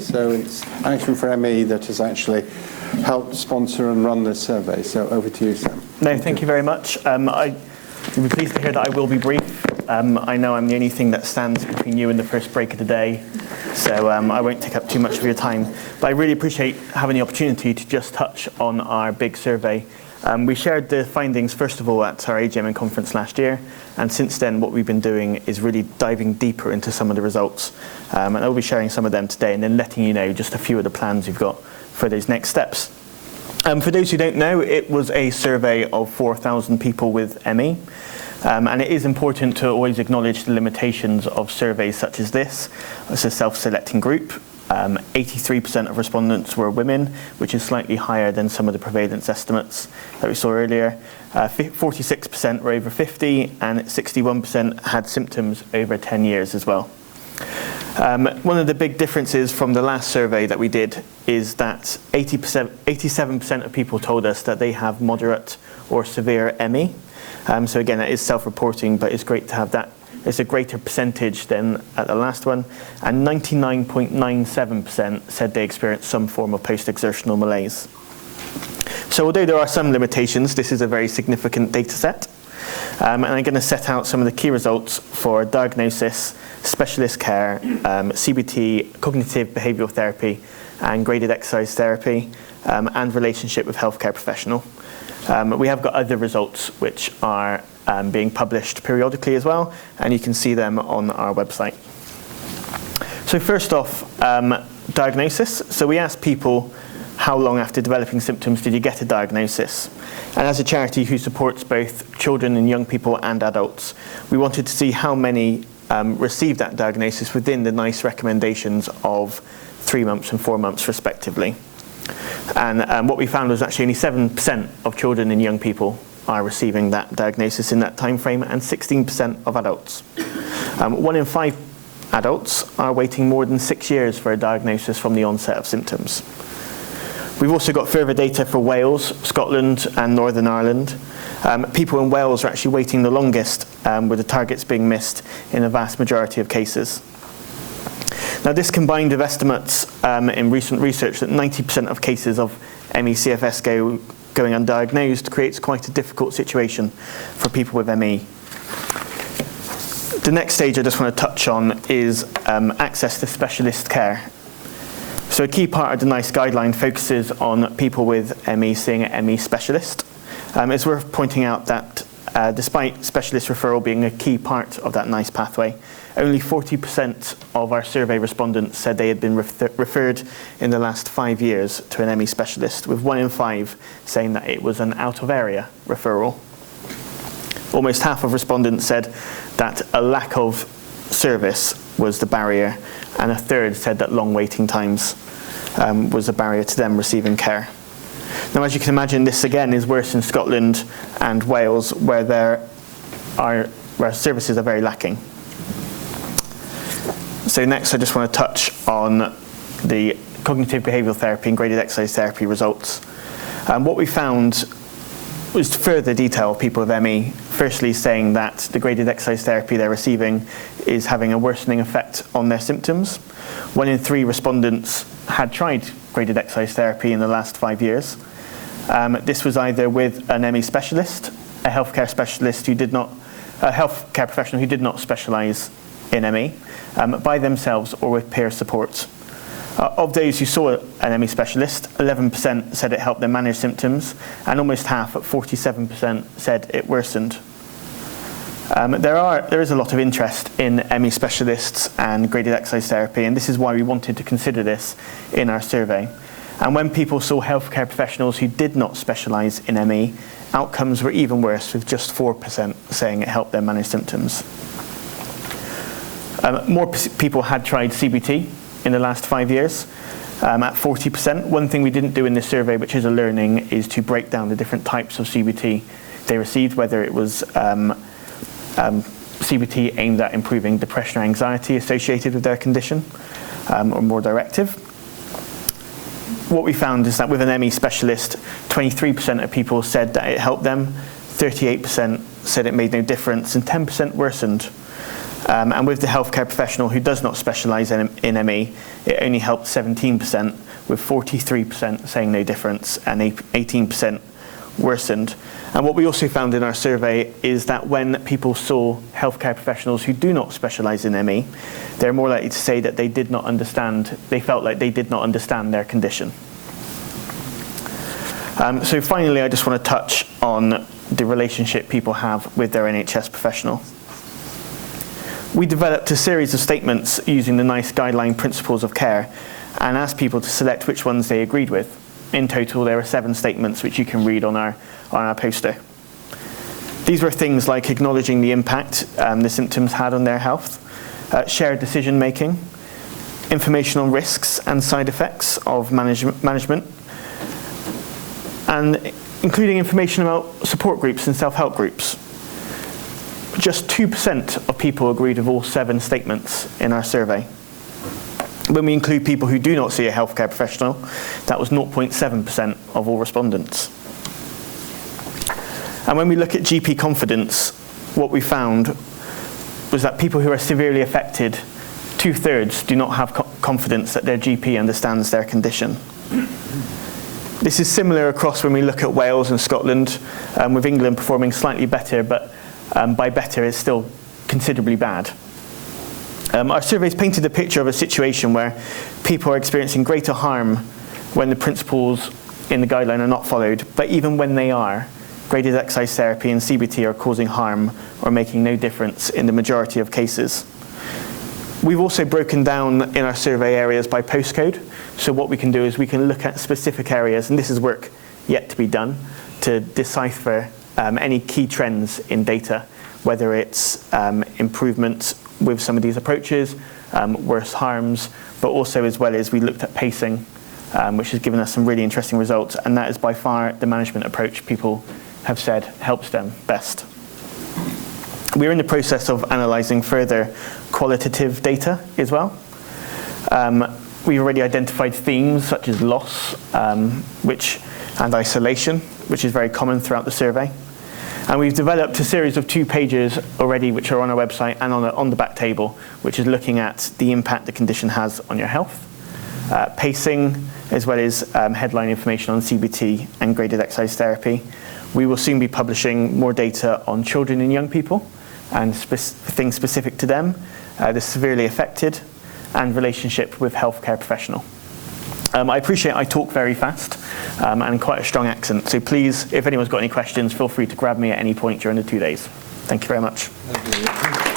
So it's Action for ME that has actually helped sponsor and run this survey. So over to you, Sam. No, thank you very much. You'll be pleased to hear that I will be brief. I know I'm the only thing that stands between you and the first break of the day, so I won't take up too much of your time. But I really appreciate having the opportunity to just touch on our big survey. We shared the findings, first of all, at our AGM conference last year, and since then what we've been doing is really diving deeper into some of the results. And I'll be sharing some of them today and then letting you know just a few of the plans we've got for those next steps. For those who don't know, it was a survey of 4,000 people with ME. And it is important to always acknowledge the limitations of surveys such as this. It's a self-selecting group. 83% of respondents were women, which is slightly higher than some of the prevalence estimates that we saw earlier. 46% were over 50, and 61% had symptoms over 10 years as well. One of the big differences from the last survey that we did is that 87% of people told us that they have moderate or severe ME. So again, that is self-reporting, but it's great to have that. It's a greater percentage than at the last one, and 99.97% said they experienced some form of post-exertional malaise. So although there are some limitations, this is a very significant data set. And I'm going to set out some of the key results for diagnosis, specialist care, CBT, cognitive behavioural therapy, and graded exercise therapy, and relationship with healthcare professional. We have got other results which are being published periodically as well, and you can see them on our website. So first off, diagnosis. So we asked people, how long after developing symptoms did you get a diagnosis? And as a charity who supports both children and young people and adults, we wanted to see how many received that diagnosis within the NICE recommendations of 3 months and 4 months respectively. And what we found was actually only 7% of children and young people are receiving that diagnosis in that time frame, and 16% of adults. 1 in 5 adults are waiting more than 6 years for a diagnosis from the onset of symptoms. We've also got further data for Wales, Scotland, and Northern Ireland. People in Wales are actually waiting the longest, with the targets being missed in a vast majority of cases. Now, this combined with estimates in recent research that 90% of cases of ME/CFS going undiagnosed creates quite a difficult situation for people with ME. The next stage I just want to touch on is access to specialist care. So a key part of the NICE guideline focuses on people with ME seeing an ME specialist. It's worth pointing out that despite specialist referral being a key part of that NICE pathway, only 40% of our survey respondents said they had been referred in the last 5 years to an ME specialist, with 1 in 5 saying that it was an out-of-area referral. Almost half of respondents said that a lack of service was the barrier, and a third said that long waiting times was a barrier to them receiving care. Now, as you can imagine, this again is worse in Scotland and Wales, where services are very lacking. So next, I just want to touch on the cognitive behavioural therapy and graded exercise therapy results. What we found was further detail of people with ME, firstly saying that the graded exercise therapy they're receiving is having a worsening effect on their symptoms. 1 in 3 respondents had tried graded exercise therapy in the last 5 years. This was either with an ME specialist, a healthcare professional who did not specialise in ME, by themselves or with peer support. Of those who saw an ME specialist, 11% said it helped them manage symptoms, and almost half, at 47%, said it worsened. There is a lot of interest in ME specialists and graded exercise therapy, and this is why we wanted to consider this in our survey. And when people saw healthcare professionals who did not specialise in ME, outcomes were even worse, with just 4% saying it helped them manage symptoms. More people had tried CBT in the last 5 years, at 40%. One thing we didn't do in this survey, which is a learning, is to break down the different types of CBT they received, whether it was CBT aimed at improving depression or anxiety associated with their condition, or more directive. What we found is that with an ME specialist, 23% of people said that it helped them, 38% said it made no difference, and 10% worsened. And with the healthcare professional who does not specialise in ME, it only helped 17%, with 43% saying no difference and 18% worsened. And what we also found in our survey is that when people saw healthcare professionals who do not specialise in ME, they're more likely to say that they felt like they did not understand their condition. So finally, I just want to touch on the relationship people have with their NHS professional. We developed a series of statements using the NICE guideline principles of care and asked people to select which ones they agreed with. In total, there are 7 statements which you can read on our poster. These were things like acknowledging the impact the symptoms had on their health, shared decision making, information on risks and side effects of management, and including information about support groups and self-help groups. Just 2% of people agreed with all 7 statements in our survey. When we include people who do not see a healthcare professional, that was 0.7% of all respondents. And when we look at GP confidence, what we found was that people who are severely affected, 2/3 do not have confidence that their GP understands their condition. This is similar across when we look at Wales and Scotland, with England performing slightly better, but by better is still considerably bad. Our surveys painted a picture of a situation where people are experiencing greater harm when the principles in the guideline are not followed, but even when they are, graded exercise therapy and CBT are causing harm or making no difference in the majority of cases. We've also broken down in our survey areas by postcode. So what we can do is we can look at specific areas, and this is work yet to be done, to decipher any key trends in data, whether it's improvement with some of these approaches, worse harms, but also as well as we looked at pacing, which has given us some really interesting results, and that is by far the management approach people have said helps them best. We're in the process of analysing further qualitative data as well. We've already identified themes such as loss and isolation, which is very common throughout the survey. And we've developed a series of 2 pages already, which are on our website and on the back table, which is looking at the impact the condition has on your health, pacing, as well as headline information on CBT and graded exercise therapy. We will soon be publishing more data on children and young people and things specific to them, the severely affected, and relationship with healthcare professional. I appreciate I talk very fast and quite a strong accent, so please, if anyone's got any questions, feel free to grab me at any point during the 2 days. Thank you very much. Thank you.